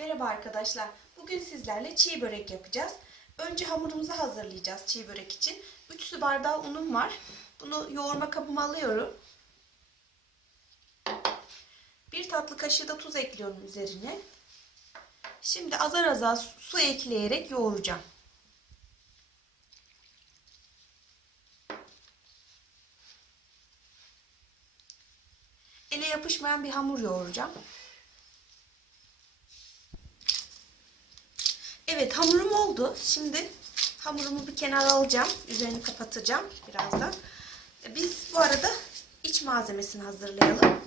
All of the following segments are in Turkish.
Merhaba arkadaşlar. Bugün sizlerle çiğ börek yapacağız. Önce hamurumuzu hazırlayacağız çiğ börek için. 3 su bardağı unum var. Bunu yoğurma kabıma alıyorum. 1 tatlı kaşığı da tuz ekliyorum üzerine. Şimdi azar azar su ekleyerek yoğuracağım. Ele yapışmayan bir hamur yoğuracağım. Evet hamurum oldu. Şimdi hamurumu bir kenara alacağım. Üzerini kapatacağım birazdan. Biz bu arada iç malzemesini hazırlayalım.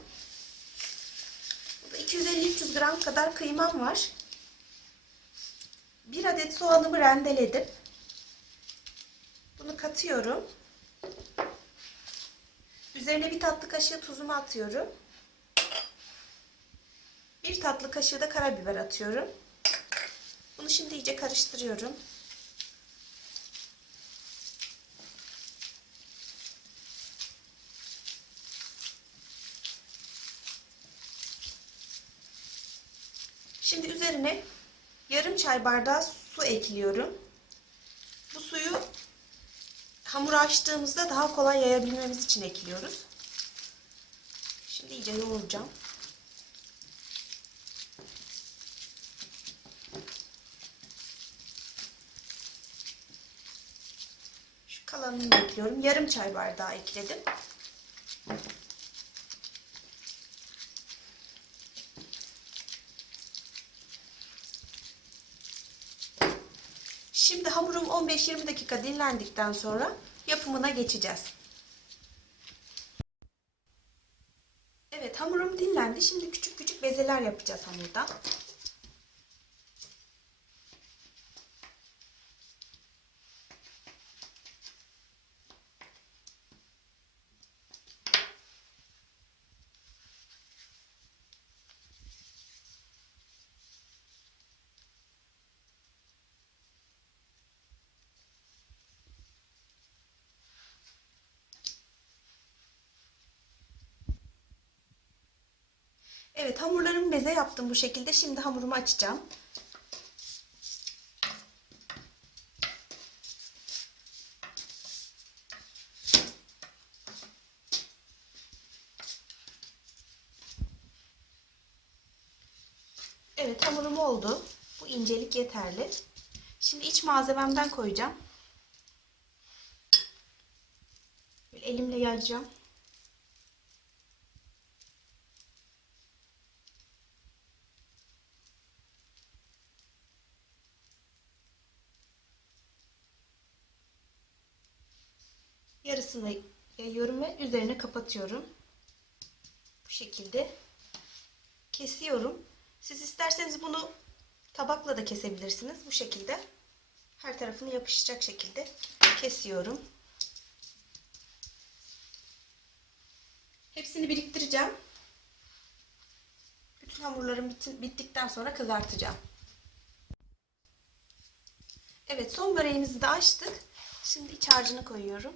Burada 250-300 gram kadar kıymam var. Bir adet soğanımı rendeledim. Bunu katıyorum. Üzerine bir tatlı kaşığı tuzumu atıyorum. Bir tatlı kaşığı da karabiber atıyorum. Bunu şimdi iyice karıştırıyorum. Şimdi üzerine yarım çay bardağı su ekliyorum. Bu suyu hamur açtığımızda daha kolay yayabilmemiz için ekliyoruz. Şimdi iyice yoğuracağım. Kalanını ekliyorum. Yarım çay bardağı ekledim. Şimdi hamurum 15-20 dakika dinlendikten sonra yapımına geçeceğiz. Evet hamurum dinlendi. Şimdi küçük küçük bezeler yapacağız hamurdan. Evet hamurlarımı beze yaptım bu şekilde. Şimdi hamurumu açacağım. Evet hamurum oldu. Bu incelik yeterli. Şimdi iç malzememden koyacağım. Böyle elimle yayacağım. Yarısını yayıyorum ve üzerine kapatıyorum. Bu şekilde kesiyorum. Siz isterseniz bunu tabakla da kesebilirsiniz. Bu şekilde her tarafını yapışacak şekilde kesiyorum. Hepsini biriktireceğim. Bütün hamurlarım bittikten sonra kızartacağım. Evet son böreğimizi de açtık. Şimdi iç harcını koyuyorum.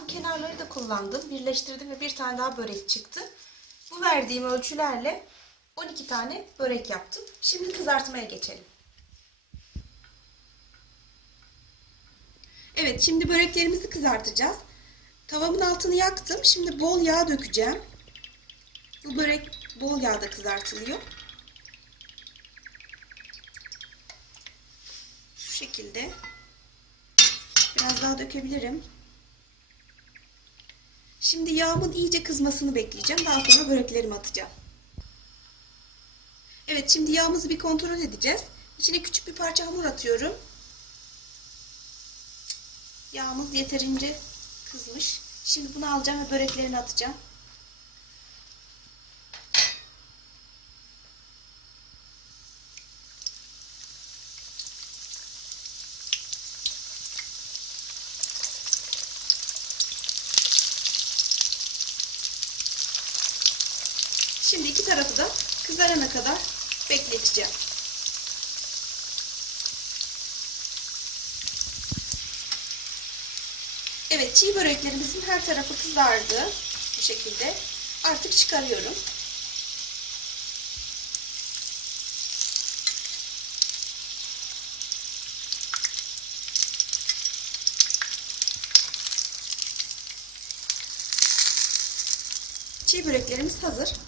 Bu kenarları da kullandım. Birleştirdim ve bir tane daha börek çıktı. Bu verdiğim ölçülerle 12 tane börek yaptım. Şimdi kızartmaya geçelim. Evet şimdi böreklerimizi kızartacağız. Tavamın altını yaktım. Şimdi bol yağ dökeceğim. Bu börek bol yağda kızartılıyor. Şu şekilde. Biraz daha dökebilirim. Şimdi yağımın iyice kızmasını bekleyeceğim. Daha sonra böreklerimi atacağım. Evet şimdi yağımızı bir kontrol edeceğiz. İçine küçük bir parça hamur atıyorum. Yağımız yeterince kızmış. Şimdi bunu alacağım ve böreklerini atacağım. Şimdi iki tarafı da kızarana kadar bekleteceğim. Evet çiğ böreklerimizin her tarafı kızardı. Bu şekilde. Artık çıkarıyorum. Çiğ böreklerimiz hazır.